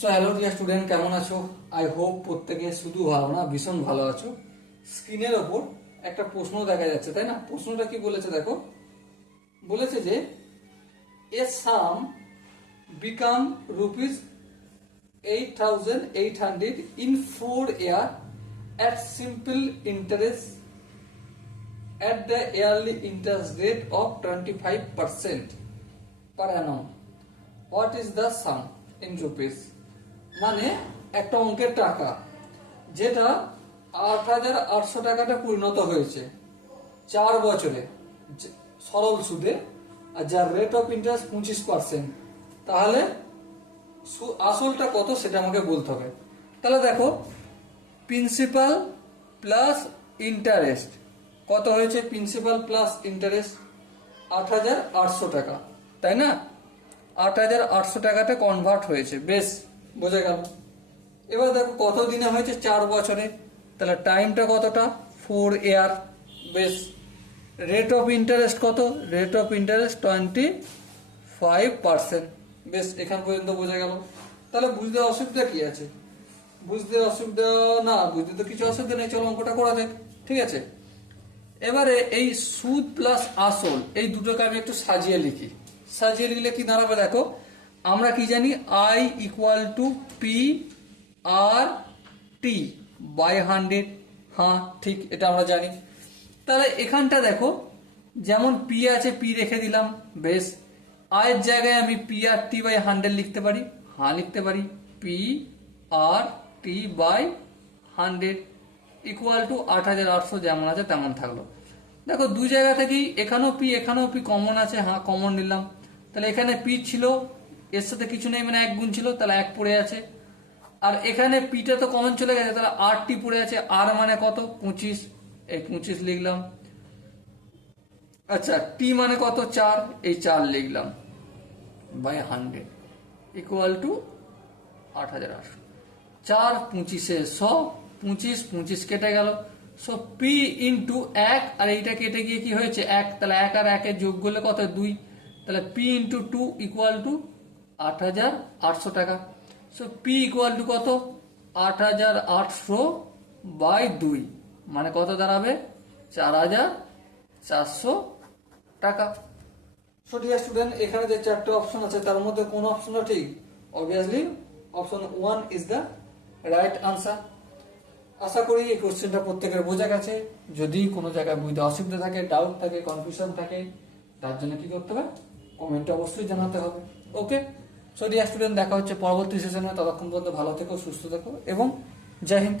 So hello dear student কেমন আছো I hope প্রত্যেকে শুধু ভালো না, ভীষণ ভালো আছো স্ক্রিনের ওপর একটা প্রশ্ন দেখা যাচ্ছে, তাই না প্রশ্নটা কি বলেছে দেখো বলেছে যে a sum become rupees eight thousand eight hundred in four year at simple interest at the the yearly interest rate of 25% per annum. What is the sum in rupees? মানে একটা অঙ্কের টাকা, যেটা আট হাজার আটশো টাকাটা পরিণত হয়েছে চার বছরে সরল সুদে। আর যার রেট অফ ইন্টারেস্ট পঁচিশ পার্সেন্ট তাহলে আসলটা কত সেটা আমাকে বলতে হবে। তাহলে দেখো প্রিন্সিপাল প্লাস ইন্টারেস্ট কত হয়েছে প্রিন্সিপাল প্লাস ইন্টারেস্ট আট হাজার আটশো টাকা, তাই না? আট হাজার আটশো টাকাতে কনভার্ট হয়েছে, বেশ। বোঝা গেল। এবার দেখো কত দিনে হয়েছে? চার বছরে। তাহলে টাইমটা কতটা? ফোর ইয়ার বেশ। রেট অফ ইন্টারেস্ট কত? Rate of interest twenty five percent বেশ, এখান পর্যন্ত বোঝা গেল। তাহলে বুঝতে অসুবিধা কি আছে? বুঝতে অসুবিধা না, বুঝতে তো কিছু অসুবিধা নেই। চলো অঙ্কটা করা দেখ ঠিক আছে? এবারে এই সুদ প্লাস আসল, এই দুটোকে আমি একটু সাজিয়ে লিখি। সাজিয়ে লিখলে কি দাঁড়াবে দেখো? আমরা কি জানি? I equal to P R T by hundred হ্যাঁ ঠিক, এটা আমরা জানি। তাহলে এখানটা দেখো, যেমন পি আছে পি রেখে দিলাম, বেশ। আয়ের জায়গায় আমি P R T by hundred লিখতে পারি। হ্যাঁ লিখতে পারি। P R T by hundred equal to আট হাজার আটশো যেমন আছে, তেমন থাকল। দেখো দু জায়গা থেকেই এখানেও পি এখানেও পি কমন আছে। হ্যাঁ কমন নিলাম। তাহলে এখানে পি ছিল এর সাথে কিছু নেই মানে এক গুণ ছিল, তাহলে এক পড়ে আছে। আর এখানে পিটা তো কমন চলে গেছে, তাহলে আর টি পড়ে আছে। আর মানে কত? পঁচিশ। এই পঁচিশ লিখলাম। আচ্ছা টি মানে কত? চার। এই চার লিখলাম। বাই হান্ড্রেড ইকুয়াল টু আট হাজার আটশো। চার পঁচিশে শ, পঁচিশ পঁচিশ কেটে গেল। সো পি ইন্টু এক, আর এইটা কেটে গিয়ে কি হয়েছে? এক। তাহলে এক আর একে যোগ করলে কত? দুই। তাহলে P into two equal to আট হাজার আটশো টাকা। সো পি ইকুয়াল টু কত? আট হাজার আটশো বাই দুই। মানে কত দাঁড়াবে? চার হাজার চারশো টাকা। সো ডিয়ার স্টুডেন্ট এখানে যে চারটে অপশন আছে, তার মধ্যে কোন অপশনটা ঠিক? Obviously option one is the right answer আশা করি এই কোশ্চেনটা প্রত্যেকের বোঝা গেছে। যদি কোনো জায়গায় বুঝতে অসুবিধা থাকে ডাউট থাকে কনফিউশন থাকে, তার জন্য কি করতে হবে? কমেন্টে অবশ্যই জানাতে হবে। ওকে সো ডিয়ার স্টুডেন্ট দেখা হচ্ছে পরবর্তী সেশনে ততক্ষণ পর্যন্ত ভালো থেকো, সুস্থ থেকো এবং জয় হিন্দ।